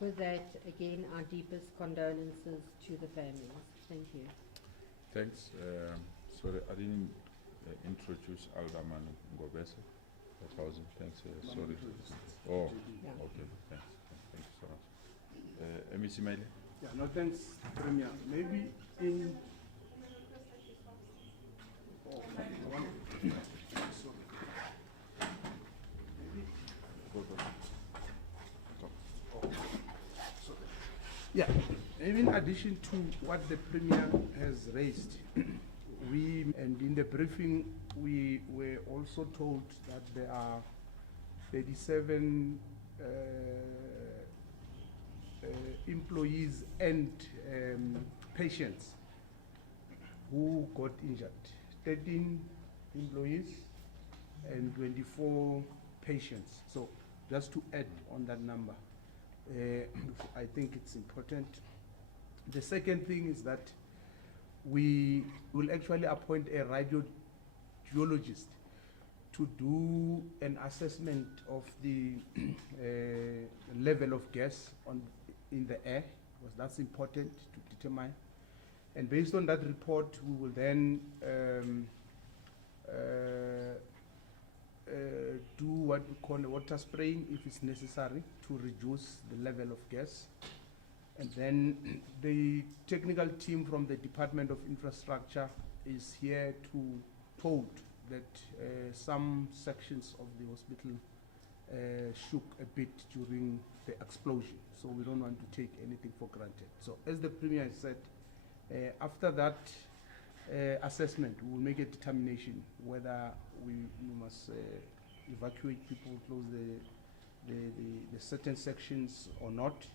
With that, again, our deepest condolences to the families. Thank you. Thanks. Sorry, I didn't introduce Alderman Ngobese. 1,000. Thanks. Sorry. Oh, Yeah. okay. Thanks. Thank you so much. MEC Maile? Yeah, no, thanks, Premier. Maybe in. Oh, one. Sorry. Maybe. Go, go. Oh, sorry. Yeah, maybe in addition to what the Premier has raised, and in the briefing, we were also told that there are 37 employees and patients who got injured. 13 employees and 24 patients. So just to add on that number, I think it's important. The second thing is that we will actually appoint a radiologist to do an assessment of the level of gas in the air, because that's important to determine. And based on that report, we will then do what we call a water spraying if it's necessary to reduce the level of gas. And then the technical team from the Department of Infrastructure is here to told that some sections of the hospital shook a bit during the explosion. So we don't want to take anything for granted. So as the Premier said, after that assessment, we will make a determination whether we must evacuate people, close the certain sections or not.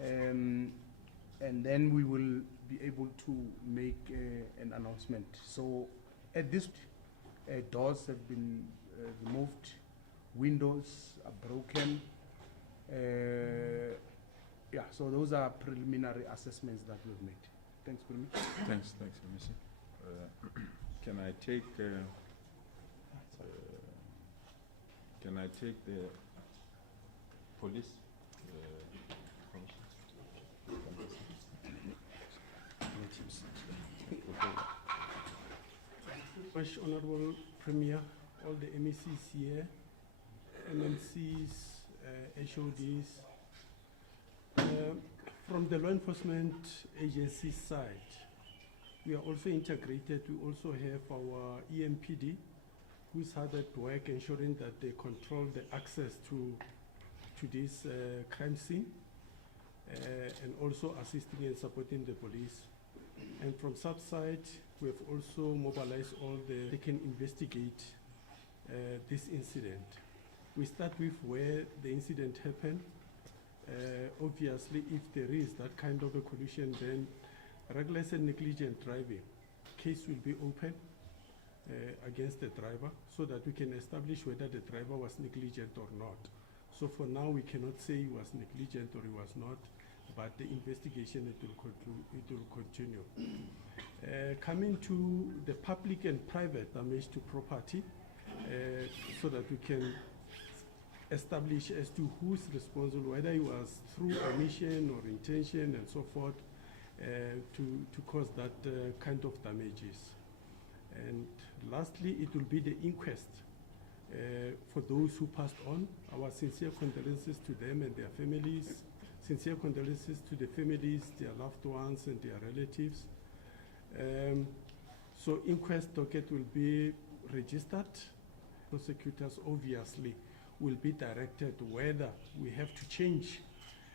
And then we will be able to make an announcement. So at this doors have been removed, windows are broken. Yeah, so those are preliminary assessments that we've made. Thanks, Premier. Thanks, MEC. Can I take the police Much Honorable Premier, all the MECs here, MMCs, HODs. From the law enforcement agency side, we are also integrated. We also have our EMPD, who's hard at work ensuring that they control the access to this crime scene, and also assisting and supporting the police. And from SAP side, we have also mobilized they can investigate this incident. We start with where the incident happened. Obviously, if there is that kind of a collision, then reckless and negligent driving case will be open against the driver, so that we can establish whether the driver was negligent or not. So for now, we cannot say he was negligent or he was not, but the investigation, it will continue. Coming to the public and private damage to property, so that we can establish as to who's responsible, whether it was through omission or intention and so forth, to cause that kind of damages. And lastly, it will be the inquest for those who passed on. Our sincere condolences to them and their families, sincere condolences to the families, their loved ones and their relatives. So inquest docket will be registered. Prosecutors obviously will be directed whether we have to change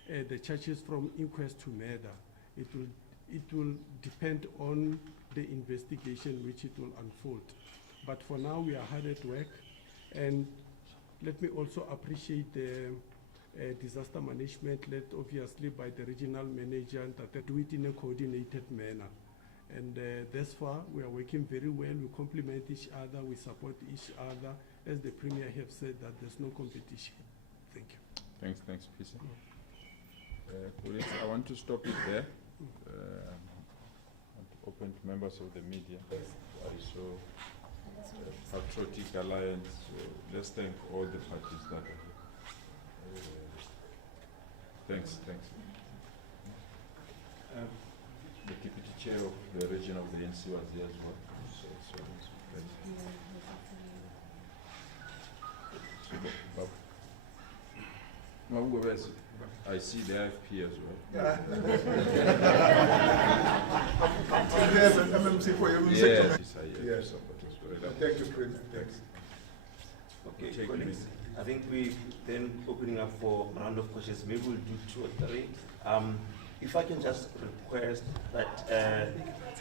the charges from inquest to murder. It will depend on the investigation which it will unfold. But for now, we are hard at work. And let me also appreciate the disaster management led obviously by the regional manager, and that they do it in a coordinated manner. And thus far, we are working very well. We complement each other, we support each other. As the Premier have said, that there's no competition. Thank you. Thanks, PC. Colleagues, I want to stop it there. And open to members of the media. So, Patriotic Alliance, let's thank all the parties that are here. Thanks. The deputy chair of the region of the NC was there as well. So I see the IFP as well. Yes, an MMC for your Yes, sector. yes. Support as well. Thank you, Chris. Thanks. Okay, Take colleagues, it. I think we then opening up for a round of questions. Maybe we'll do 2 or 3. If I can just request that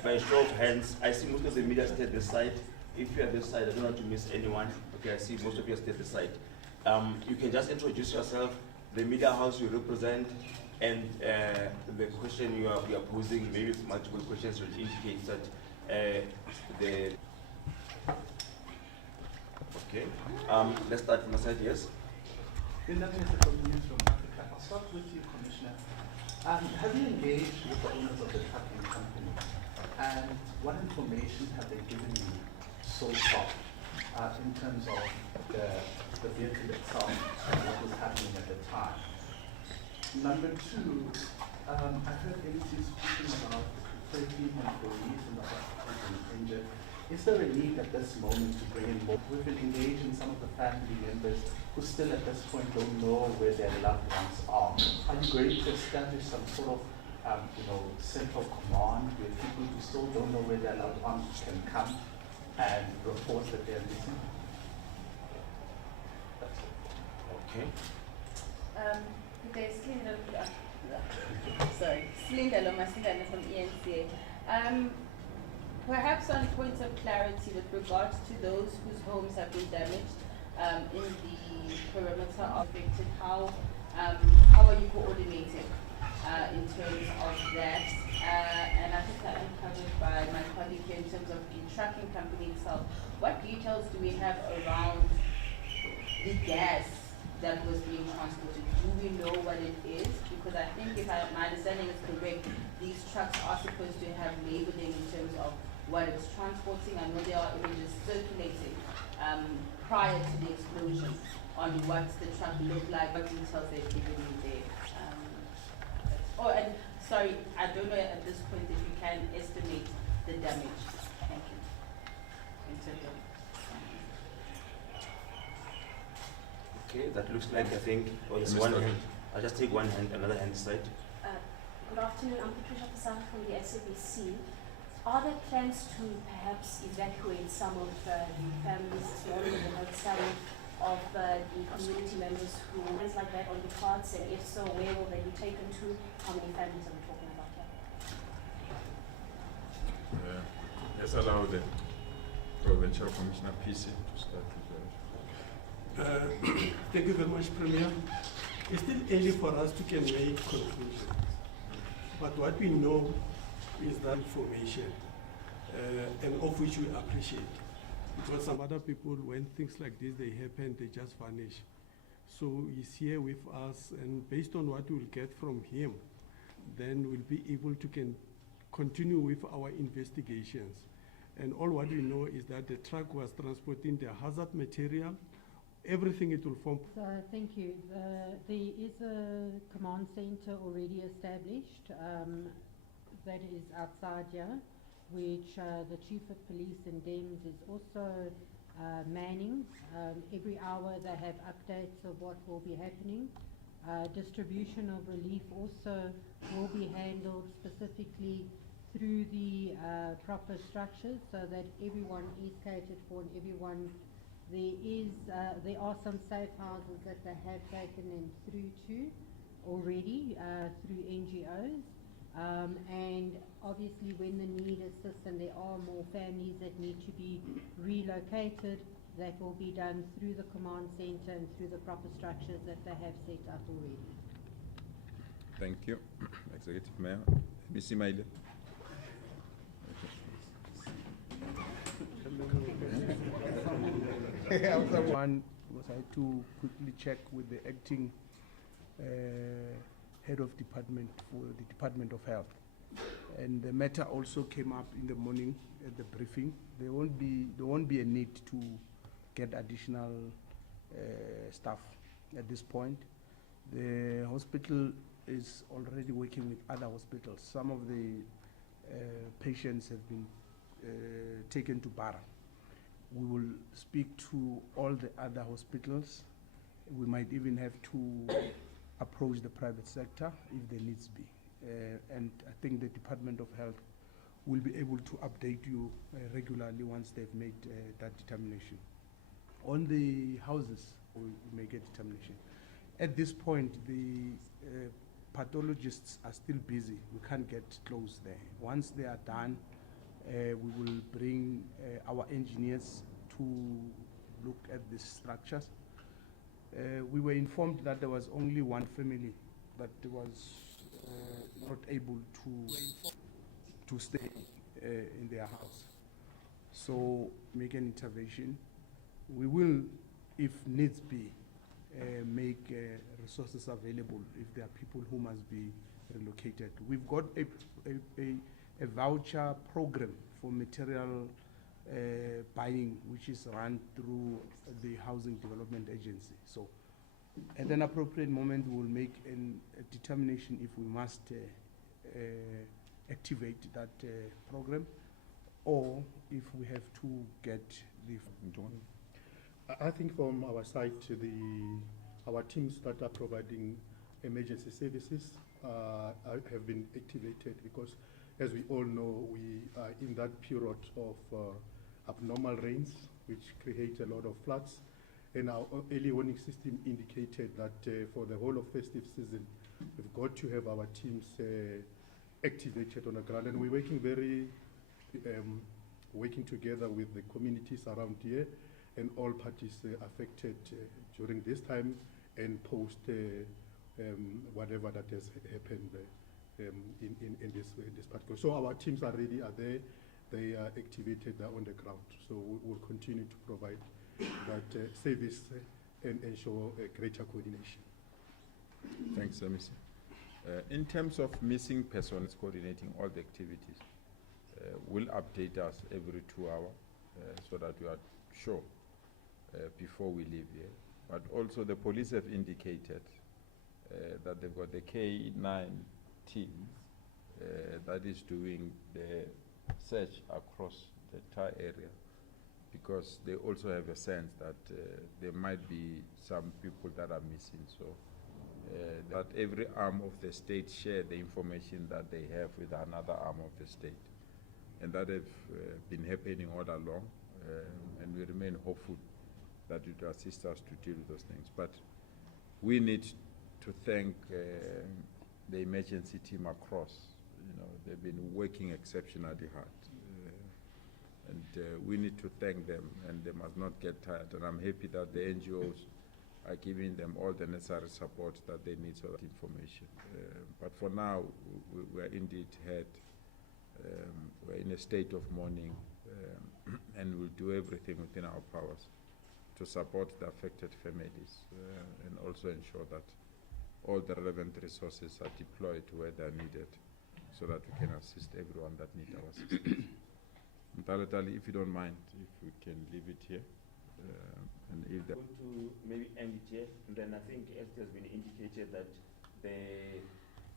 by show of hands, I see most of the media stay at this side. If you're at this side, I don't want to miss anyone. Okay, I see most of you stay at this side. You can just introduce yourself, the media house you represent, and the question you are posing. Maybe it's multiple questions will indicate that the. Okay. Let's start from the side. Yes. From Africa. I'll start with you, Commissioner. Have you engaged with the owners of the trucking company? And what information have they given you so far in terms of the vehicle itself and what was happening at the time? Number 2, I heard MC speaking about 13 employees in the hospital being injured. Is there a need at this moment to bring in more? We've been engaging some of the family members who still at this point don't know where their loved ones are. Are you going to establish some sort of central command where people who still don't know where their loved ones can come and report that they're missing? That's it. Okay. Slinda Lomasingana from ENCA. Perhaps on points of clarity with regards to those whose homes have been damaged in the perimeter affected, how are you coordinating in terms of that? And I think that uncovered by my colleague here in terms of the trucking company itself. What details do we have around the gas that was being transported? Do we know what it is? Because I think if my understanding is correct, these trucks are supposed to have labeling in terms of what it's transporting. I know there are images circulating prior to the explosion on what the truck looked like, what details they've given you there. And sorry, I don't know at this point if you can estimate the damage. Thank you. In terms of Okay, that looks like I think. Oh, yes, one hand. I'll just take one hand, another hand side. Good afternoon, I'm Patricia Pasang from the SABC. Are there plans to perhaps evacuate some of the families as well, or some of the community members who things like that on the cards, and if so, where will they be taken to? How many families are we talking about here? Let's allow the Provincial Commissioner PC to start with Thank you very much, Premier. It's still early for us to can make conclusions. But what we know is that information, and of which we appreciate. Because some other people, when things like this, they happen, they just vanish. So he's here with us, and based on what we'll get from him, then we'll be able to continue with our investigations. And all what we know is that the truck was transporting the hazard material, everything it will form. So, thank you. There is a command center already established that is outside here, which the Chief of Police in Dems is also manning. Every hour they have updates of what will be happening. Distribution of relief also will be handled specifically through the proper structures so that everyone is catered for and everyone. There are some safe houses that they have taken them through to already through NGOs. And obviously when the need exists and there are more families that need to be relocated, that will be done through the command center and through the proper structures that they have set up already. Thank you. Executive Mayor. Mr. Maile. One was I had to quickly check with the acting head of department for the Department of Health. And the matter also came up in the morning at the briefing. There won't be a need to get additional staff at this point. The hospital is already working with other hospitals. Some of the patients have been taken to Bara. We will speak to all the other hospitals. We might even have to approach the private sector if there needs be. And I think the Department of Health will be able to update you regularly once they've made that determination. On the houses, we'll make a determination. At this point, the pathologists are still busy. We can't get close there. Once they are done, we will bring our engineers to look at the structures. We were informed that there was only one family that was not able to stay in their house. So make an intervention. We will, if needs be, make resources available if there are people who must be relocated. We've got a voucher program for material buying, which is run through the Housing Development Agency. So at an appropriate moment, we will make a determination if we must activate that program, or if we have to get the. I think from our side, our teams that are providing emergency services have been activated because, as we all know, we are in that period of abnormal rains, which create a lot of floods. And our early warning system indicated that for the whole of festive season, we've got to have our teams activated on the ground. And we're working working together with the communities around here and all parties affected during this time and post whatever that has happened in this particular. So our teams are ready, are there, they are activated, they're on the ground. So we'll continue to provide that service and ensure greater coordination. Thanks, Mr. In terms of missing persons coordinating all the activities, will update us every 2 hours so that we are sure before we leave here. But also the police have indicated that they've got the K9 team that is doing the search across the entire area, because they also have a sense that there might be some people that are missing. So that every arm of the state share the information that they have with another arm of the state. And that have been happening all along, and we remain hopeful that it will assist us to deal with those things. But we need to thank the emergency team across. You know, they've been working exceptionally hard. And we need to thank them, and they must not get tired. And I'm happy that the NGOs are giving them all the necessary support that they need for that information. But for now, we're indeed we're in a state of mourning, and we'll do everything within our powers to support the affected families and also ensure that all the relevant resources are deployed where they're needed so that we can assist everyone that needs our assistance. Mtalatali, if you don't mind, if we can leave it here. And if I'm going to maybe end it here, and then I think it has been indicated that the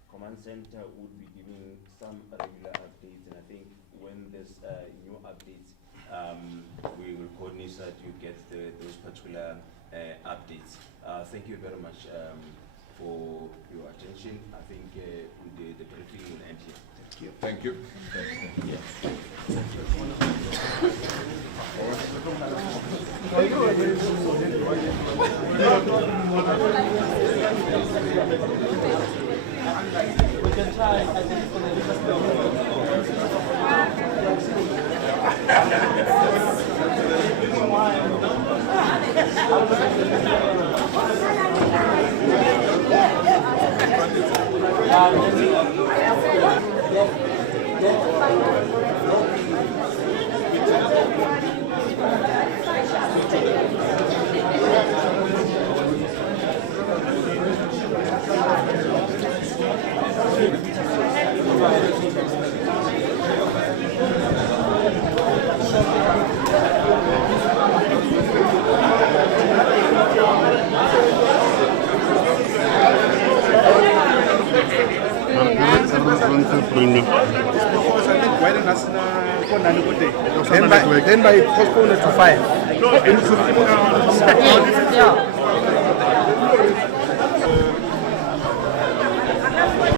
command center would be giving some regular updates, and I think when there's new updates, we will coordinate that you get those particular updates. Thank you very much for your attention. I think the briefing will end here. thank you. We can try, I think, for bringing? Because I think when us then by postpone it to 5. Yeah.